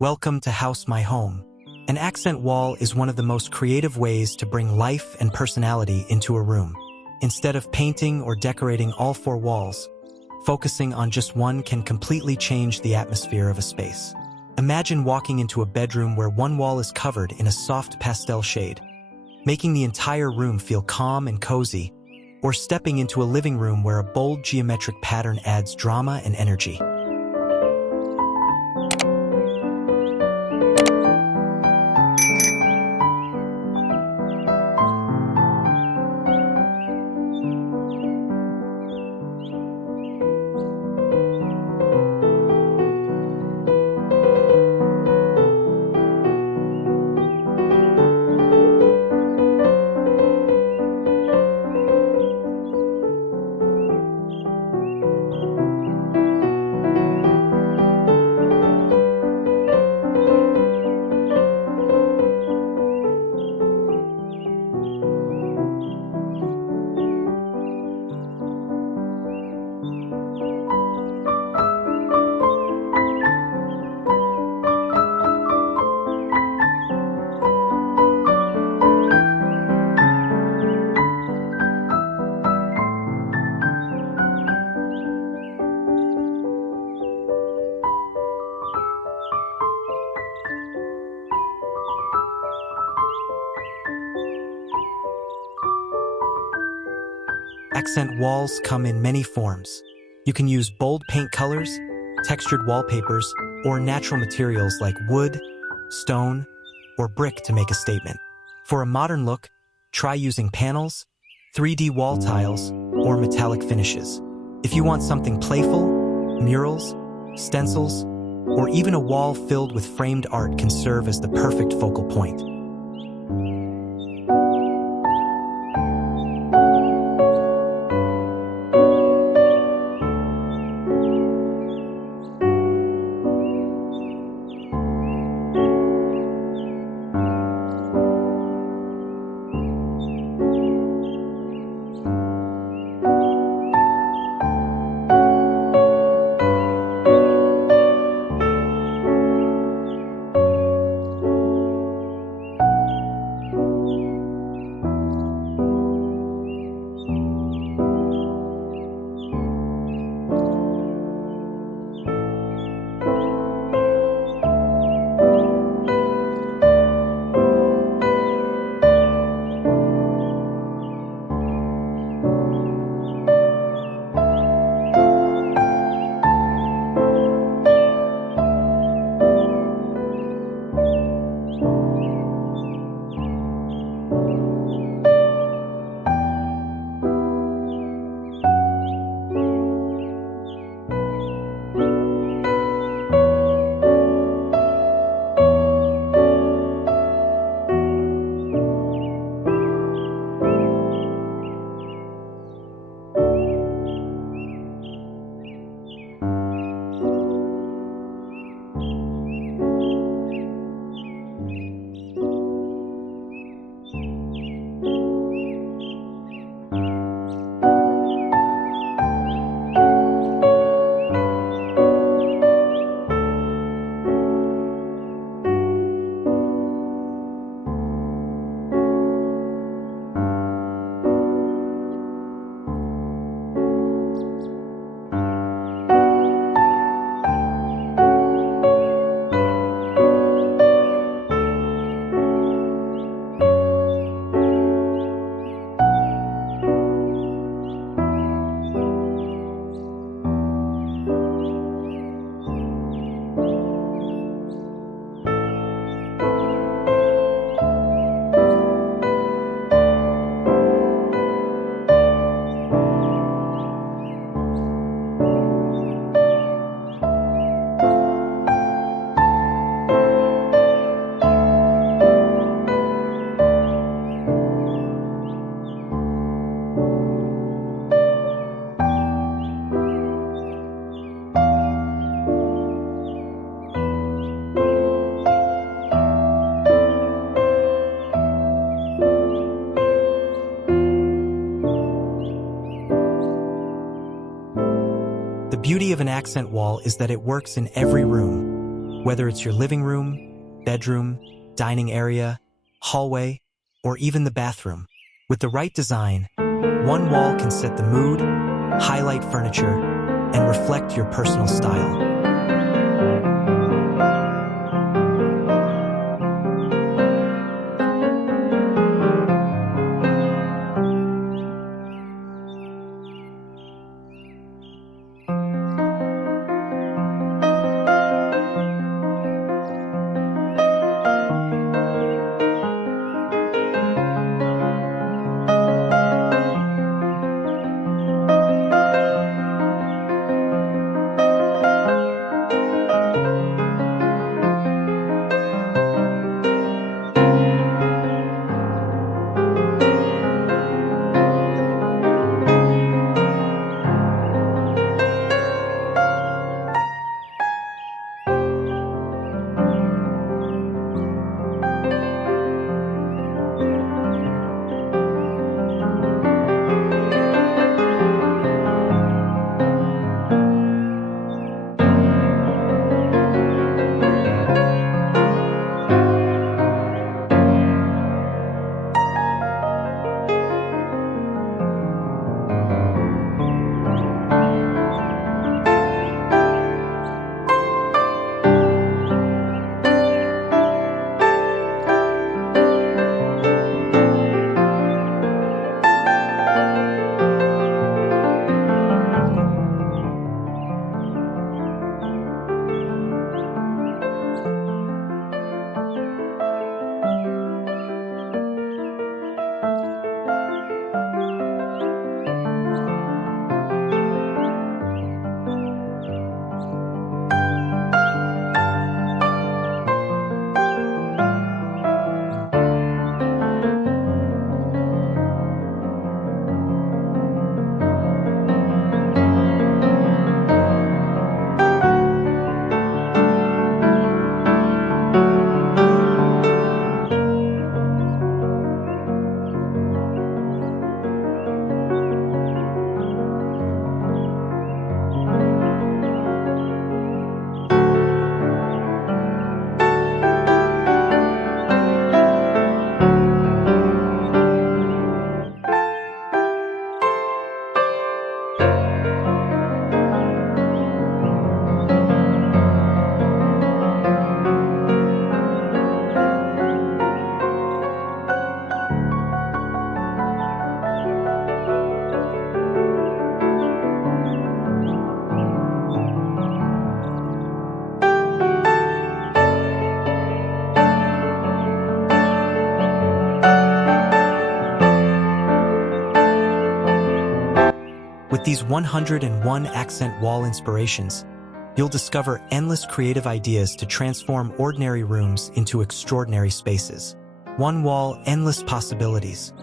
Welcome to House My Home. An accent wall is one of the most creative ways to bring life and personality into a room. Instead of painting or decorating all four walls, focusing on just one can completely change the atmosphere of a space. Imagine walking into a bedroom where one wall is covered in a soft pastel shade, making the entire room feel calm and cozy, or stepping into a living room where a bold geometric pattern adds drama and energy. Accent walls come in many forms. You can use bold paint colors, textured wallpapers, or natural materials like wood, stone, or brick to make a statement. For a modern look, try using panels, 3D wall tiles, or metallic finishes. If you want something playful, murals, stencils, or even a wall filled with framed art can serve as the perfect focal point. The beauty of an accent wall is that it works in every room, Whether it's your living room, bedroom, dining area, hallway, or even the bathroom, with the right design, one wall can set the mood, highlight furniture, and reflect your personal style. With these 101 accent wall inspirations, you'll discover endless creative ideas to transform ordinary rooms into extraordinary spaces. One wall, endless possibilities.